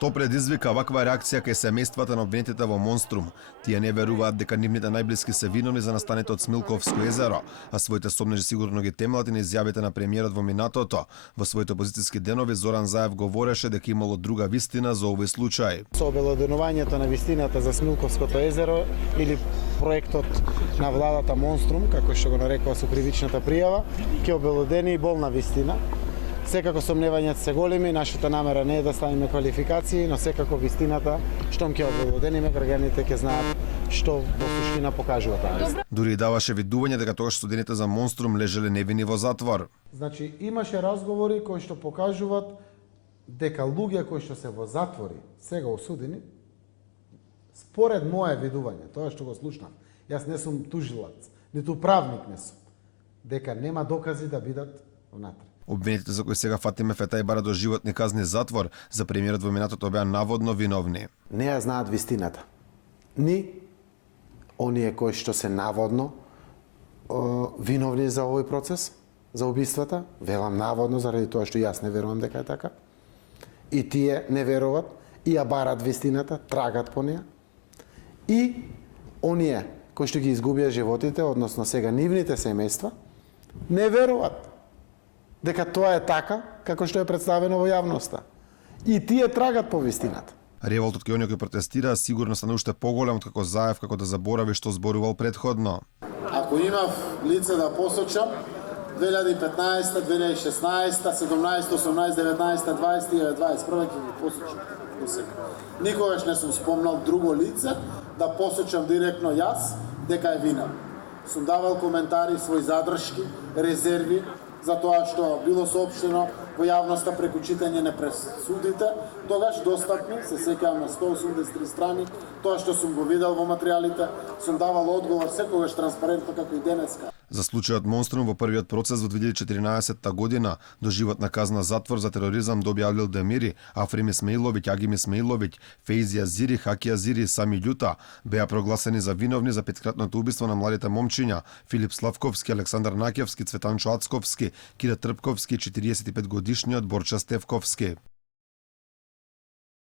Што предизвика ваква реакција кај семејствата на обвинетите во Монструм? Тие не веруваат дека нивните најблиски се виновни за настаните од Смилковско езеро, а своите сомнежи сигурно ги темелат и на изјавите на премиерот во минатото. Во своите опозицијски денови Зоран Заев говореше дека имало друга вистина за овој случај. Со обелоденувањето на вистината за Смилковското езеро или проектот на владата Монструм, како што го нарекува со кривичната пријава, ќе обелодени и болна вистина. Секако сомневањата се големи, нашата намера не е да ставиме квалификации, но секако вистината, штом ќе обелодениме, граѓаните ќе знаат што во суштина покажува таа. Дури и даваше видување дека тогаш студените за Монструм лежеле невини во затвор. Значи, имаше разговори кои што покажуваат дека луѓе кои што се во затвори, сега осудени, според мое видување, тоа што го слушнав, јас не сум тужилац, ниту правник не сум, дека нема докази да бидат внатре. Обвинетите за кои сега Фатиме Фетај бара до животни казни затвор, за премиерот во минатото беа наводно виновни. Не ја знаат вистината. Ни оние кои што се наводно виновни за овој процес, за убиствата, велам наводно заради тоа што јас не верувам дека е така. И тие не веруваат, и ја барат вистината, трагат по неја. И оние кои што ги изгубија животите, односно сега нивните семејства, не веруваат дека тоа е така, како што е представено во јавноста. И тие трагат по вистината. Револтот кај оние кои протестираа сигурно стана уште поголем од како Заев, како да заборави што зборувал предходно. Ако имав лице да посочам, 2015, 2016, 17, 18, 19, 20 и 21 ќе ги посочам. Никогаш не сум спомнал друго лице да посочам директно јас дека е винен. Сум давал коментари, своји задршки, резерви, за тоа што било соопштено во јавноста преку читање на пресудите, тогаш достапни, се сеќавам на 183 страни, тоа што сум го видел во материјалите, сум давал одговор секогаш транспарентно како и денеска. За случајот Монструм во првиот процес во 2014 година доживотна казна затвор за тероризам добија Алил Демири, Африм Исмаиловиќ, Агим Исмаиловиќ, Фејзи Азири, Хаки Азири и Сами Љута беа прогласени за виновни за петкратното убиство на младите момчиња Филип Славковски, Александар Накевски, Цветанчо Ацковски, Кира Трпковски и 45 годишниот Борча Стевковски.